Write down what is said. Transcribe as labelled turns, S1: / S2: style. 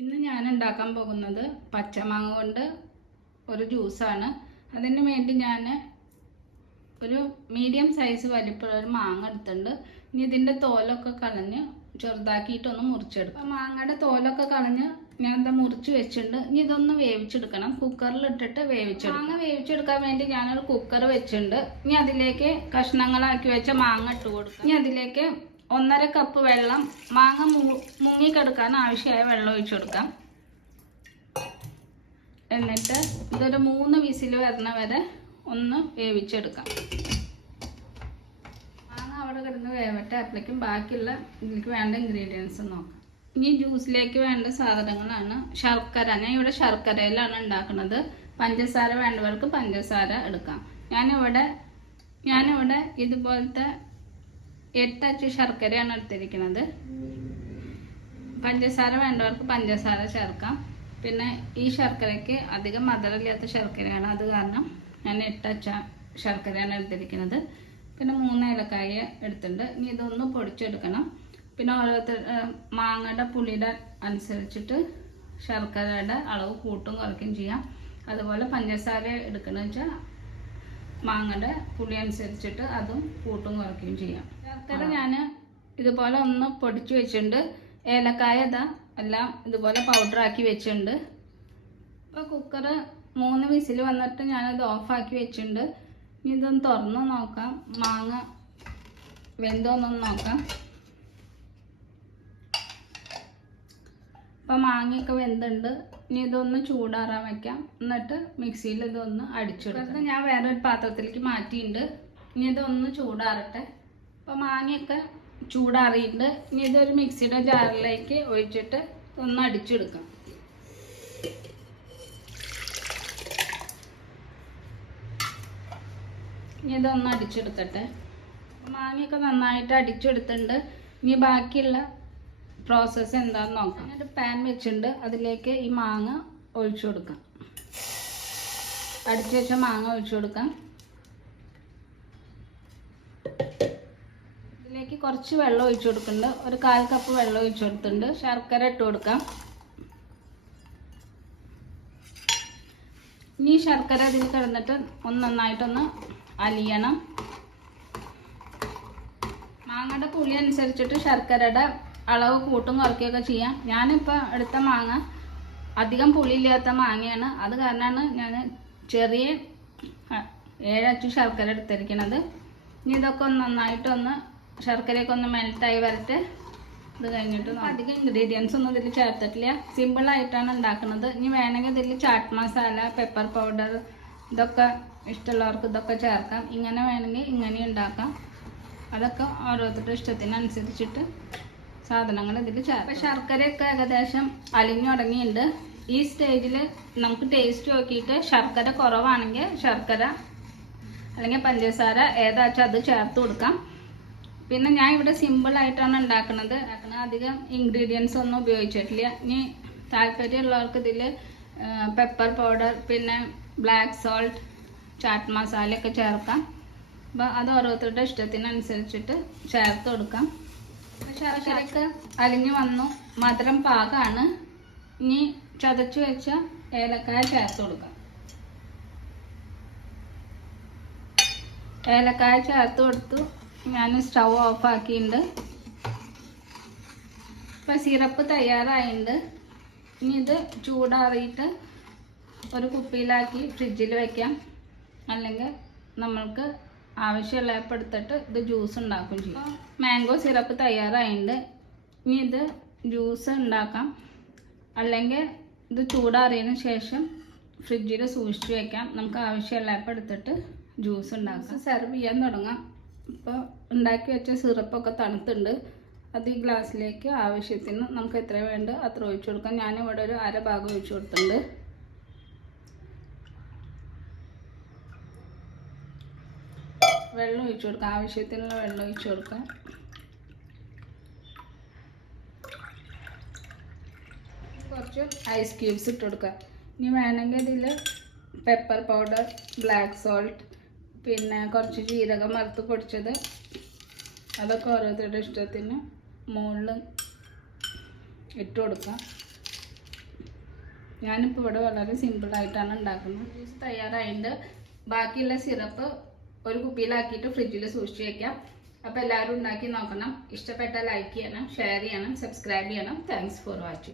S1: ഇന്ന് ഞാൻ ഉണ്ടാക്കാൻ പോകുന്നത് പച്ചമാങ്ങ കൊണ്ട് ഒരു ജ്യൂസാണ്. അതിന് വേണ്ടി ഞാൻ ഒരു മീഡിയം സൈസ് വലിപ്പമുള്ള ഒരു മാങ്ങ എടുത്തിട്ടുണ്ട്. ഇനി ഇതിന്റെ തോലൊക്കെ കളഞ്ഞ് ചെറുതാക്കിയിട്ടൊന്ന് മുറിച്ചെടുക്കാം. മാങ്ങയുടെ തോലൊക്കെ കളഞ്ഞ് ഞാൻ എന്താ മുറിച്ച് വെച്ചിട്ടുണ്ട്. ഇനി ഇതൊന്ന് വേവിച്ചെടുക്കണം. കുക്കറിൽ ഇട്ടിട്ട് വേവിച്ചെടുക്കാം. മാങ്ങ വേവിച്ചെടുക്കാൻ വേണ്ടി ഞാനൊരു കുക്കർ വെച്ചിട്ടുണ്ട്. ഇനി അതിലേക്ക് കഷ്ണങ്ങളാക്കി വെച്ച മാങ്ങ ഇട്ട് കൊടുക്കും. ഇനി അതിലേക്ക് ഒന്നര കപ്പ് വെള്ളം മാങ്ങ മുങ്ങിക്കെടുക്കാൻ ആവശ്യമായ വെള്ളം ഒഴിച്ചു കൊടുക്കാം. എന്നിട്ട് ഇതൊരു മൂന്ന് വിസിൽ വരണ വരെ ഒന്ന് വേവിച്ചെടുക്കാം. മാങ്ങ അവിടെ കിടന്ന് വേവട്ടെ അപ്പോഴേക്കും ബാക്കിയുള്ള ഇതിലേക്ക് വേണ്ട ഇൻഗ്രീഡിയൻസ് നോക്കാം. ഇനി ജ്യൂസിലേക്ക് വേണ്ട സാധനങ്ങളാണ് ശർക്കര. ഞാൻ ഇവിടെ ശർക്കരയിലാണ് ഉണ്ടാക്കുന്നത്. പഞ്ചസാര വേണ്ടവർക്ക് പഞ്ചസാര എടുക്കാം. ഞാനിവിടെ ഞാനിവിടെ ഇതുപോലത്തെ എട്ടച്ച് ശർക്കരയാണ് എടുത്തിരിക്കുന്നത്. പഞ്ചസാര വേണ്ടവർക്ക് പഞ്ചസാര ചേർക്കാം. പിന്നെ ഈ ശർക്കരയ്ക്ക് അധികം മധുരമില്ലാത്ത ശർക്കരയാണ് അത് കാരണം ഞാൻ എട്ട് അച്ച ശർക്കരയാണ് എടുത്തിരിക്കുന്നത്. പിന്നെ മൂന്ന് ഏലക്കായ എടുത്തിട്ടുണ്ട്. ഇനി ഇതൊന്ന് പൊടിച്ചെടുക്കണം. പിന്നെ ഓരോരുത്തർ മാങ്ങയുടെ പുളിയുടെ അനുസരിച്ചിട്ട് ശർക്കരയുടെ അളവ് കൂട്ടും കുറയ്ക്കുകയും ചെയ്യാം. അതുപോലെ പഞ്ചസാര എടുക്കണമെന്ന് വെച്ചാൽ മാങ്ങയുടെ പുളി അനുസരിച്ചിട്ട് അതും കൂട്ടും കുറയ്ക്കുകയും ചെയ്യാം. ശർക്കര ഞാൻ ഇതുപോലെ ഒന്ന് പൊടിച്ചു വെച്ചിട്ടുണ്ട്. ഏലക്കായ ഇതാ എല്ലാം ഇതുപോലെ പൗഡറാക്കി വെച്ചിട്ടുണ്ട്. ഇപ്പോൾ കുക്കർ മൂന്ന് വിസിൽ വന്നിട്ട് ഞാനത് ഓഫാക്കി വെച്ചിട്ടുണ്ട്. ഇനി ഇതൊന്ന് തുറന്ന് നോക്കാം. മാങ്ങ വെന്തോന്നൊന്ന് നോക്കാം. ഇപ്പം മാങ്ങയൊക്കെ വെന്തുണ്ട്. ഇനി ഇതൊന്ന് ചൂടാറാൻ വെക്കാം. എന്നിട്ട് മിക്സിയിൽ ഇതൊന്ന് അടിച്ചെടുക്കാം. ഞാൻ വേറെ ഒരു പാത്രത്തിലേക്ക് മാറ്റിയിട്ടുണ്ട്. ഇനി ഇതൊന്ന് ചൂടാറട്ടെ. അപ്പം മാങ്ങയൊക്കെ ചൂടാറിയിട്ടുണ്ട്. ഇനി ഇതൊരു മിക്സിയുടെ ജാറിലേക്ക് ഒഴിച്ചിട്ട് ഒന്ന് അടിച്ചെടുക്കാം. ഇനി ഇതൊന്ന് അടിച്ചെടുത്തട്ടെ. മാങ്ങയൊക്കെ നന്നായിട്ട് അടിച്ചെടുത്തിട്ടുണ്ട്. ഇനി ബാക്കിയുള്ള പ്രോസസ്സ് എന്താണെന്ന് നോക്കാം. ഒരു പാൻ വെച്ചിട്ടുണ്ട്. അതിലേക്ക് ഈ മാങ്ങ ഒഴിച്ചു കൊടുക്കാം. അടിച്ചു വെച്ച മാങ്ങ ഒഴിച്ചു കൊടുക്കാം. ഇതിലേക്ക് കുറച്ച് വെള്ളം ഒഴിച്ചു കൊടുക്കുന്നുണ്ട്. ഒരു കാൽ കപ്പ് വെള്ളം ഒഴിച്ചു കൊടുത്തിട്ടുണ്ട്. ശർക്കര ഇട്ട് കൊടുക്കാം. ഇനി ശർക്കര ഇതിൽ കിടന്നിട്ട് ഒന്ന് നന്നായിട്ടൊന്ന് അലിയണം. മാങ്ങയുടെ പുളി അനുസരിച്ചിട്ട് ശർക്കരയുടെ അളവ് കൂട്ടും കുറയ്ക്കുകയൊക്കെ ചെയ്യാം. ഞാനിപ്പോൾ എടുത്ത മാങ്ങ അധികം പുളിയില്ലാത്ത മാങ്ങയാണ്. അത് കാരണമാണ് ഞാൻ ചെറിയ ഏഴച്ചു ശർക്കര എടുത്തിരിക്കണത് ഇനി ഇതൊക്കെ ഒന്ന് നന്നായിട്ടൊന്ന് ശർക്കരയൊക്കെ ഒന്ന് മെൽട്ടായി വരട്ടെ. ഇത് കഴിഞ്ഞിട്ട് അധികം ഇൻഗ്രീഡിയൻസ് ഒന്നും ഇതിൽ ചേർത്തിട്ടില്ല. സിമ്പിളായിട്ടാണ് ഉണ്ടാക്കുന്നത്. ഇനി വേണമെങ്കിൽ ഇതിൽ ചാട്ട് മസാല പെപ്പർ പൗഡർ ഇതൊക്കെ ഇഷ്ടമുള്ളവർക്ക് ഇതൊക്കെ ചേർക്കാം. ഇങ്ങനെ വേണമെങ്കിൽ ഇങ്ങനെ ഉണ്ടാക്കാം. അതൊക്കെ ഓരോരുത്തരുടെ ഇഷ്ടത്തിനനുസരിച്ചിട്ട് സാധനങ്ങൾ ഇതിൽ ചേർക്കാം അപ്പം ശർക്കരയൊക്കെ ഏകദേശം അലിഞ്ഞു തുടങ്ങിയിട്ടുണ്ട്. ഈ സ്റ്റേജിൽ നമുക്ക് ടേസ്റ്റ് നോക്കിയിട്ട് ശർക്കര കുറവാണെങ്കിൽ ശർക്കര അല്ലെങ്കിൽ പഞ്ചസാര ഏതാച്ചാൽ അത് ചേർത്ത് കൊടുക്കാം. പിന്നെ ഞാൻ ഇവിടെ സിമ്പിൾ ആയിട്ടാണ് ഉണ്ടാക്കുന്നത്. ഉണ്ടാക്കുന്നത് അധികം ഇൻഗ്രീഡിയൻസ് ഒന്നും ഉപയോഗിച്ചിട്ടില്ല. ഇനി താല്പര്യമുള്ളവർക്ക് ഇതിൽ പെപ്പർ പൗഡർ പിന്നെ ബ്ലാക്ക് സോൾട്ട് ചാട്ട് മസാലയൊക്കെ ചേർക്കാം. അപ്പോൾ അത് ഓരോരുത്തരുടെ ഇഷ്ടത്തിനനുസരിച്ചിട്ട് ചേർത്ത് കൊടുക്കാം. ശർക്കരക്ക് അലിഞ്ഞു വന്നു. മധുരം പാകമാണ് ഇനി ചതച്ചു വെച്ച ഏലക്കായ ചേർത്ത് കൊടുക്കാം. ഏലക്കായ ചേർത്ത് കൊടുത്തു. ഞാൻ സ്റ്റൗ ഓഫ് ആക്കിയിട്ടുണ്ട് ഇപ്പം സിറപ്പ് തയ്യാറായിട്ടുണ്ട് ഇനി ഇത് ചൂടാറിയിട്ട് ഒരു കുപ്പിയിലാക്കി ഫ്രിഡ്ജിൽ വെക്കാം. അല്ലെങ്കിൽ നമ്മൾക്ക് ആവശ്യമുള്ളപ്പോൾ എടുത്തിട്ട് ഇത് ജ്യൂസ് ഉണ്ടാക്കും ചെയ്യും. മാംഗോ സിറപ്പ് തയ്യാറായിണ്ട്. ഇനി ഇത് ജ്യൂസ് ഉണ്ടാക്കാം. അല്ലെങ്കിൽ ഇത് ചൂടാറിയതിന് ശേഷം ഫ്രിഡ്ജിൽ സൂക്ഷിച്ച് വെക്കാം. നമുക്ക് ആവശ്യമുള്ളപ്പോൾ എടുത്തിട്ട് ജ്യൂസ് ഉണ്ടാക്കാം. സെർവ് ചെയ്യാൻ തുടങ്ങാം. ഇപ്പോൾ ഉണ്ടാക്കി വെച്ച സിറപ്പൊക്കെ തണുത്തുണ്ട്. അത് ഈ ഗ്ലാസ്സിലേക്ക് ആവശ്യത്തിന് നമുക്ക് എത്ര വേണ്ട അത്ര ഒഴിച്ചു കൊടുക്കാം. ഞാനിവിടെ ഒരു അര ഭാഗം ഒഴിച്ചു കൊടുത്തിട്ടുണ്ട്. വെള്ളം ഒഴിച്ചു കൊടുക്കുക ആവശ്യത്തിനുള്ള വെള്ളം ഒഴിച്ചു കൊടുക്കുക കുറച്ച് ഐസ് ക്യൂബ്സ് ഇട്ട് കൊടുക്കുക. ഇനി വേണമെങ്കിൽ ഇതിൽ പെപ്പർ പൗഡർ ബ്ലാക്ക് സോൾട്ട് പിന്നെ കുറച്ച് ജീരകം വറുത്ത് പൊടിച്ചത്. അതൊക്കെ ഓരോരുത്തരുടെ ഇഷ്ടത്തിന് മുകളിൽ ഇട്ട് കൊടുക്കാം. ഞാനിപ്പോൾ ഇവിടെ വളരെ സിമ്പിളായിട്ടാണ് ഉണ്ടാക്കുന്നത്. ജ്യൂസ് തയ്യാറായിട്ടുണ്ട്. ബാക്കിയുള്ള സിറപ്പ് ഒരു കുപ്പിയിലാക്കിയിട്ട് ഫ്രിഡ്ജിൽ സൂക്ഷിച്ച് വെക്കാം. അപ്പോൾ എല്ലാവരും ഉണ്ടാക്കി നോക്കണം. ഇഷ്ടപ്പെട്ടാൽ ലൈക്ക് ചെയ്യണം ഷെയർ ചെയ്യണം സബ്സ്ക്രൈബ് ചെയ്യണം. Thanks for watching